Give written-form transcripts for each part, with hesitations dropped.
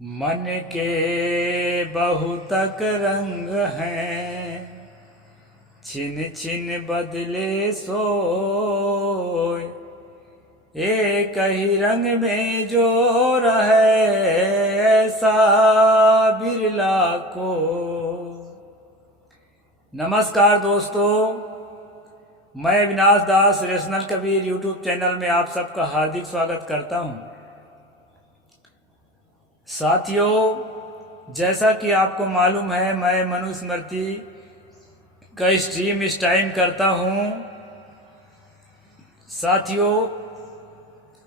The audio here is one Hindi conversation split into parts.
मन के बहुतक रंग हैं, छिन छिन बदले सोय। एक ही रंग में जो रहे ऐसा बिरला को। नमस्कार दोस्तों, मैं अविनाश दास रेशनल कबीर यूट्यूब चैनल में आप सबका हार्दिक स्वागत करता हूं। साथियों, जैसा कि आपको मालूम है, मैं मनुस्मृति का स्ट्रीम इस टाइम करता हूं। साथियों,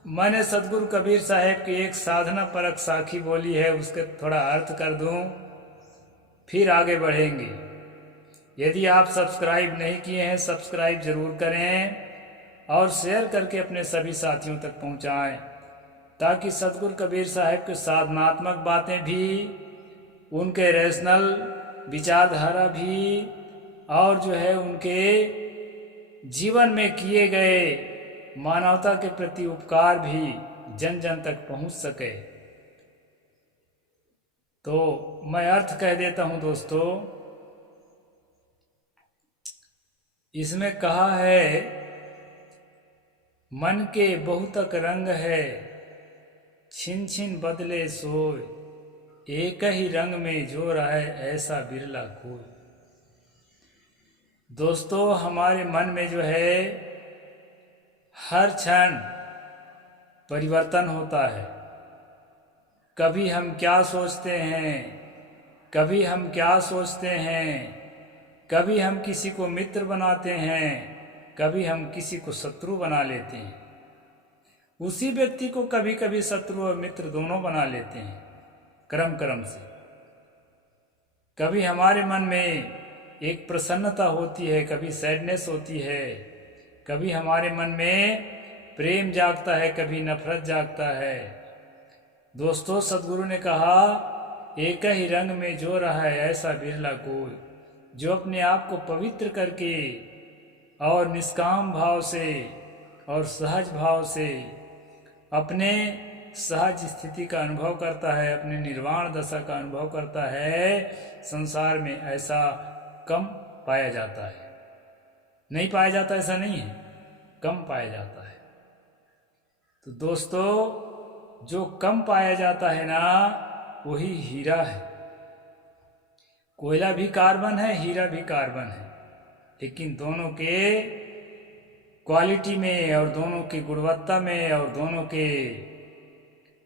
मैंने सतगुरु कबीर साहब की एक साधना परक साखी बोली है, उसके थोड़ा अर्थ कर दूं, फिर आगे बढ़ेंगे। यदि आप सब्सक्राइब नहीं किए हैं, सब्सक्राइब जरूर करें और शेयर करके अपने सभी साथियों तक पहुंचाएं, ताकि सतगुरु कबीर साहब के साधनात्मक बातें भी, उनके रैशनल विचारधारा भी और जो है उनके जीवन में किए गए मानवता के प्रति उपकार भी जन जन तक पहुंच सके। तो मैं अर्थ कह देता हूं दोस्तों। इसमें कहा है, मन के बहुतक रंग है, छिन छिन बदले सोय। एक ही रंग में जो रहे ऐसा बिरला कोई। दोस्तों, हमारे मन में जो है हर क्षण परिवर्तन होता है। कभी हम क्या सोचते हैं, कभी हम क्या सोचते हैं, कभी हम किसी को मित्र बनाते हैं, कभी हम किसी को शत्रु बना लेते हैं। उसी व्यक्ति को कभी कभी शत्रु और मित्र दोनों बना लेते हैं क्रम क्रम से। कभी हमारे मन में एक प्रसन्नता होती है, कभी सैडनेस होती है, कभी हमारे मन में प्रेम जागता है, कभी नफरत जागता है। दोस्तों, सदगुरु ने कहा, एक ही रंग में जो रहा है ऐसा बिरला कोई। जो अपने आप को पवित्र करके और निष्काम भाव से और सहज भाव से अपने सहज स्थिति का अनुभव करता है, अपने निर्वाण दशा का अनुभव करता है, संसार में ऐसा कम पाया जाता है। नहीं पाया जाता ऐसा नहीं है, कम पाया जाता है। तो दोस्तों, जो कम पाया जाता है ना, वही हीरा है। कोयला भी कार्बन है, हीरा भी कार्बन है, लेकिन दोनों के क्वालिटी में और दोनों की गुणवत्ता में और दोनों के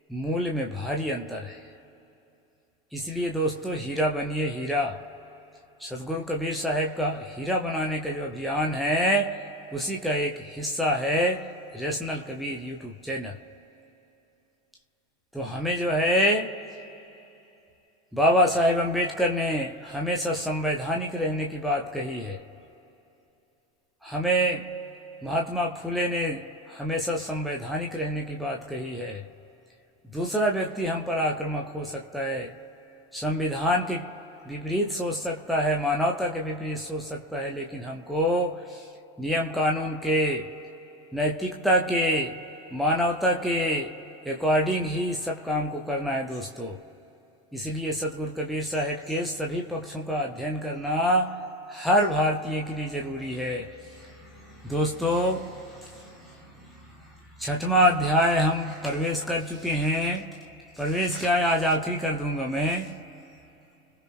मूल्य में भारी अंतर है। इसलिए दोस्तों, हीरा बनिए हीरा। सतगुरु कबीर साहब का हीरा बनाने का जो अभियान है, उसी का एक हिस्सा है रेशनल कबीर यूट्यूब चैनल। तो हमें जो है, बाबा साहेब अम्बेडकर ने हमेशा संवैधानिक रहने की बात कही है। हमें महात्मा फुले ने हमेशा संवैधानिक रहने की बात कही है। दूसरा व्यक्ति हम पर आक्रामक हो सकता है, संविधान के विपरीत सोच सकता है, मानवता के विपरीत सोच सकता है, लेकिन हमको नियम कानून के, नैतिकता के, मानवता के अकॉर्डिंग ही सब काम को करना है दोस्तों। इसलिए सतगुरु कबीर साहब के सभी पक्षों का अध्ययन करना हर भारतीय के लिए जरूरी है। दोस्तों, 6वां अध्याय हम प्रवेश कर चुके हैं। प्रवेश क्या है, आज आखिरी कर दूंगा मैं,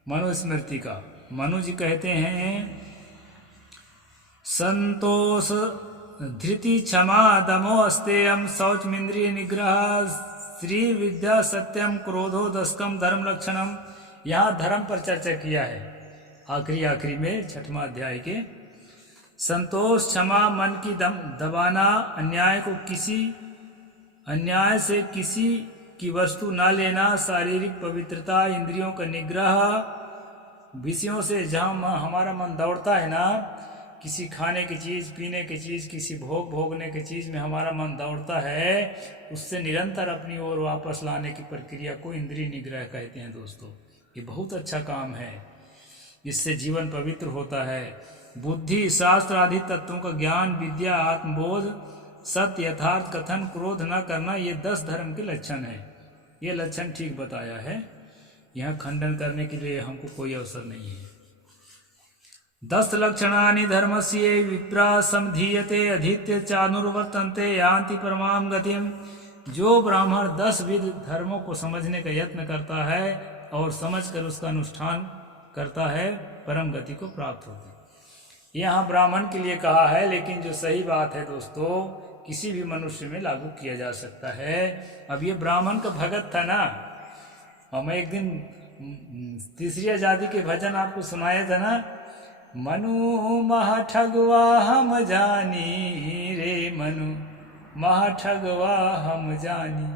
मनुस्मृति का। मनु जी कहते हैं, संतोष धृति क्षमा दमो अस्तेयम शौचमिंद्रिय निग्रह श्री विद्या सत्यम क्रोधो दशकम धर्म लक्षणम। यहाँ धर्म पर चर्चा किया है आखिरी में 6वां अध्याय के। संतोष, क्षमा, मन की दबाना, अन्याय से किसी की वस्तु न लेना, शारीरिक पवित्रता, इंद्रियों का निग्रह, विषयों से जहाँ हमारा मन दौड़ता है ना, किसी खाने की चीज़, पीने की चीज़, किसी भोगने की चीज़ में हमारा मन दौड़ता है, उससे निरंतर अपनी ओर वापस लाने की प्रक्रिया को इंद्रिय निग्रह कहते हैं दोस्तों। ये बहुत अच्छा काम है, इससे जीवन पवित्र होता है। बुद्धि, शास्त्र आदि तत्वों का ज्ञान, विद्या, आत्मबोध, सत्य, यथार्थ कथन, क्रोध न करना, ये 10 धर्म के लक्षण हैं। ये लक्षण ठीक बताया है, यहाँ खंडन करने के लिए हमको कोई अवसर नहीं है। 10 लक्षणानि धर्मस्य विप्रा समधीयते अधीत्य चानुर्वर्तन्ते यान्ति परमां गतिम। जो ब्राह्मण 10 विध धर्मों को समझने का यत्न करता है और समझकर उसका अनुष्ठान करता है, परम गति को प्राप्त होती है। यहाँ ब्राह्मण के लिए कहा है, लेकिन जो सही बात है दोस्तों, किसी भी मनुष्य में लागू किया जा सकता है। अब ये ब्राह्मण का भगत था ना, हम एक दिन तीसरी आजादी के भजन आपको सुनाया था ना, मनु महा ठगवा हम जानी रे, मनु महा ठगवा हम जानी,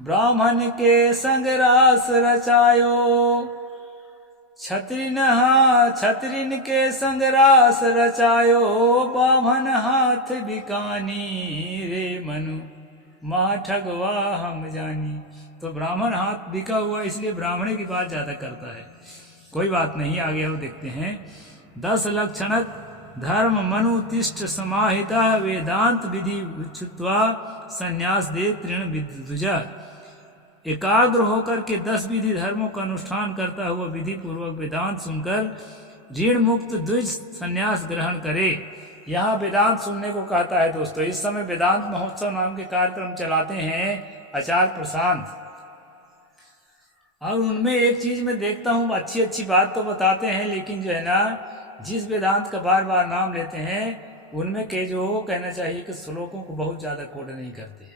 ब्राह्मण के संग रास रचायो, छतरिन के संग रास रचायो, ब्राह्मण हाथ बिकानी रे, मनु महा ठगवा हम जानी। तो ब्राह्मण हाथ बिका हुआ, इसलिए ब्राह्मण की बात ज्यादा करता है। कोई बात नहीं, आगे हम देखते हैं। 10 लक्षण धर्म मनु तिष्ठ समाहिता वेदांत विधि उच्छुत्वा संन्यास दे तृण विद्युजा। एकाग्र होकर के 10 विधि धर्मों का अनुष्ठान करता हुआ विधि पूर्वक वेदांत सुनकर ऋण मुक्त द्विज संन्यास ग्रहण करे। यहाँ वेदांत सुनने को कहता है दोस्तों। इस समय वेदांत महोत्सव नाम के कार्यक्रम चलाते हैं आचार्य प्रशांत, और उनमें एक चीज मैं देखता हूँ, अच्छी अच्छी बात तो बताते हैं, लेकिन जो है ना, जिस वेदांत का बार बार नाम लेते हैं उनमें के जो कहना चाहिए कि श्लोकों को बहुत ज्यादा कोड नहीं करते।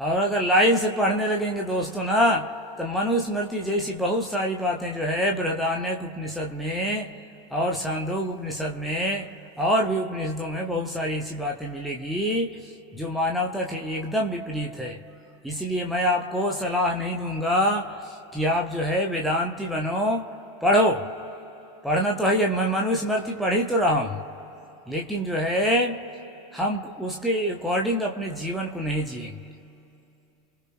और अगर लाइन से पढ़ने लगेंगे दोस्तों ना, तो मनुस्मृति जैसी बहुत सारी बातें जो है बृहदारण्यक उपनिषद में और छांदोग्य उपनिषद में और भी उपनिषदों में बहुत सारी ऐसी बातें मिलेगी जो मानवता के एकदम विपरीत है। इसलिए मैं आपको सलाह नहीं दूंगा कि आप जो है वेदांती बनो, पढ़ो, पढ़ना तो है, मैं मनुस्मृति पढ़ ही तो रहा हूँ, लेकिन जो है हम उसके अकॉर्डिंग अपने जीवन को नहीं जिएंगे।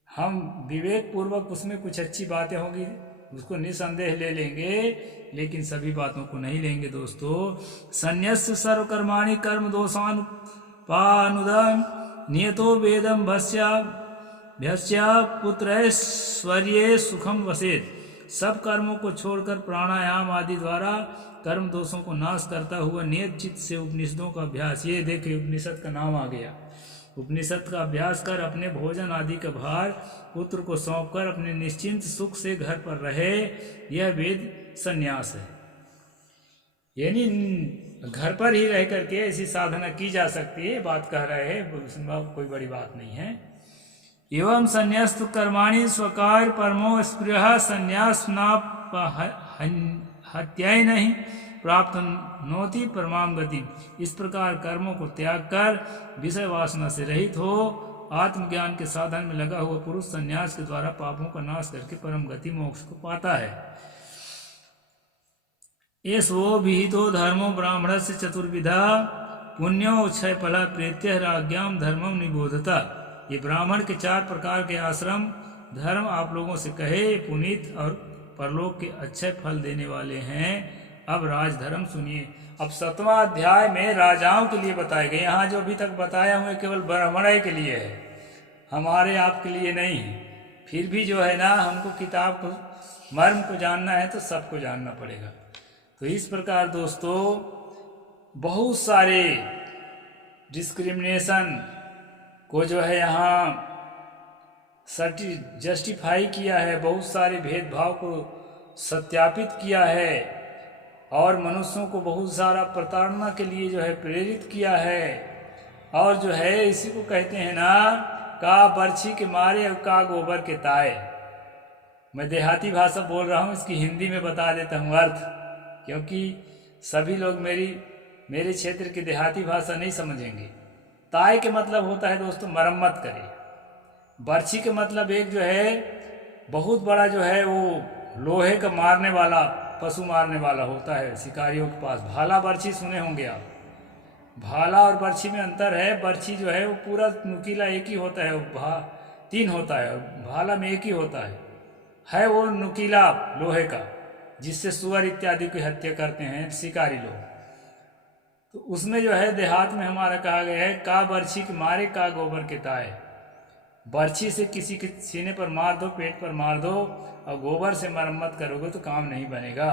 हम विवेक पूर्वक उसमें कुछ अच्छी बातें होंगी उसको निसंदेह ले लेंगे, लेकिन सभी बातों को नहीं लेंगे दोस्तों। संन्यस्य सर्वकर्माणि कर्म दोषानुपानुदम नियतो वेदम भस्या पुत्रैश्वर्ये सुखम वसेत। सब कर्मों को छोड़कर प्राणायाम आदि द्वारा कर्म दोषों को नाश करता हुआ नियत चित्त से उपनिषदों का अभ्यास, ये देखिए उपनिषद का नाम आ गया, उपनिषद का अभ्यास कर अपने भोजन आदि का भार पुत्र को सौंपकर अपने निश्चिंत सुख से घर पर रहे, यह वेद संन्यास है। यानी घर पर ही रह करके ऐसी साधना की जा सकती है, बात कह रहे हैं, इसमें कोई बड़ी बात नहीं है। एवं संन्यास्त कर्माणि स्वकार परमो स्पृह संन्यास हत्याय नहीं प्राप्त नोति परमाम गति। इस प्रकार कर्मों को त्याग कर विषय वासना से रहित हो आत्मज्ञान के साधन में लगा हुआ पुरुष संन्यास के द्वारा पापों का नाश करके परम गति मोक्ष को पाता है। एषो विहितो धर्मो ब्राह्मण से चतुर्विधा पुण्यो क्षय फला प्रेत्य राज्ञाम धर्मम निबोधता। ये ब्राह्मण के 4 प्रकार के आश्रम धर्म आप लोगों से कहे, पुनीत और परलोक के अच्छे फल देने वाले हैं। अब राजधर्म सुनिए। अब 7वां अध्याय में राजाओं के लिए बताए गए। यहाँ जो अभी तक बताया हुआ केवल ब्राह्मण के लिए है, हमारे आपके लिए नहीं है। फिर भी जो है ना, हमको किताब को मर्म को जानना है तो सबको जानना पड़ेगा। तो इस प्रकार दोस्तों बहुत सारे डिस्क्रिमिनेशन को जो है यहाँ जस्टिफाई किया है, बहुत सारे भेदभाव को सत्यापित किया है और मनुष्यों को बहुत सारा प्रताड़ना के लिए जो है प्रेरित किया है। और जो है इसी को कहते हैं ना, का बर्छी के मारे और का गोबर के ताए। मैं देहाती भाषा बोल रहा हूँ, इसकी हिंदी में बता देता हूँ अर्थ, क्योंकि सभी लोग मेरे क्षेत्र की देहाती भाषा नहीं समझेंगे। ताए के मतलब होता है दोस्तों मरम्मत करे। बर्छी के मतलब एक जो है बहुत बड़ा जो है वो लोहे का मारने वाला, पशु मारने वाला होता है शिकारियों के पास। भाला बर्छी सुने होंगे आप। भाला और बर्छी में अंतर है। बर्छी जो है वो पूरा नुकीला एक ही होता है, 3 होता है, और भाला में एक ही होता है वो नुकीला लोहे का, जिससे सुअर इत्यादि की हत्या करते हैं शिकारी लोग। तो उसमें जो है देहात में हमारा कहा गया है का बर्छी के मारे का गोबर के ताए। बर्छी से किसी के सीने पर मार दो, पेट पर मार दो, और गोबर से मरम्मत करोगे तो काम नहीं बनेगा।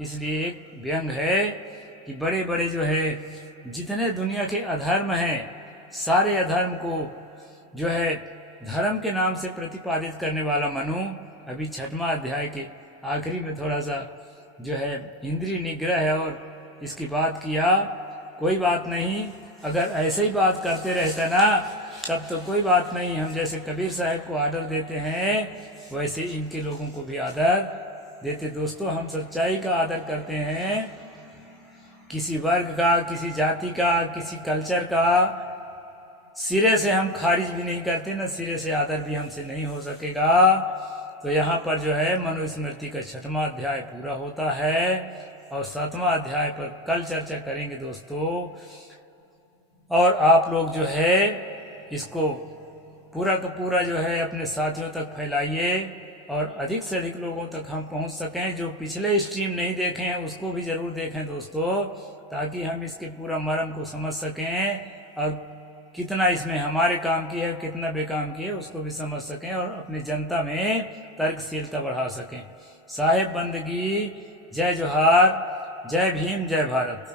इसलिए एक व्यंग है कि बड़े बड़े जो है जितने दुनिया के अधर्म हैं, सारे अधर्म को जो है धर्म के नाम से प्रतिपादित करने वाला मनु अभी 6वां अध्याय के आखिरी में थोड़ा सा जो है इंद्रिय निग्रह और इसकी बात किया। कोई बात नहीं, अगर ऐसे ही बात करते रहता ना तब तो कोई बात नहीं, हम जैसे कबीर साहब को आदर देते हैं वैसे इनके लोगों को भी आदर देते। दोस्तों, हम सच्चाई का आदर करते हैं, किसी वर्ग का, किसी जाति का, किसी कल्चर का सिरे से हम खारिज भी नहीं करते, ना सिरे से आदर भी हमसे नहीं हो सकेगा। तो यहाँ पर जो है मनुस्मृति का 6वां अध्याय पूरा होता है और 7वां अध्याय पर कल चर्चा करेंगे दोस्तों। और आप लोग जो है इसको पूरा का पूरा जो है अपने साथियों तक फैलाइए और अधिक से अधिक लोगों तक हम पहुंच सकें। जो पिछले स्ट्रीम नहीं देखे हैं उसको भी ज़रूर देखें दोस्तों, ताकि हम इसके पूरा मर्म को समझ सकें और कितना इसमें हमारे काम की है, कितना बेकाम की है उसको भी समझ सकें और अपनी जनता में तर्कशीलता बढ़ा सकें। साहेब बंदगी, जय जोहार, जय भीम, जय भारत।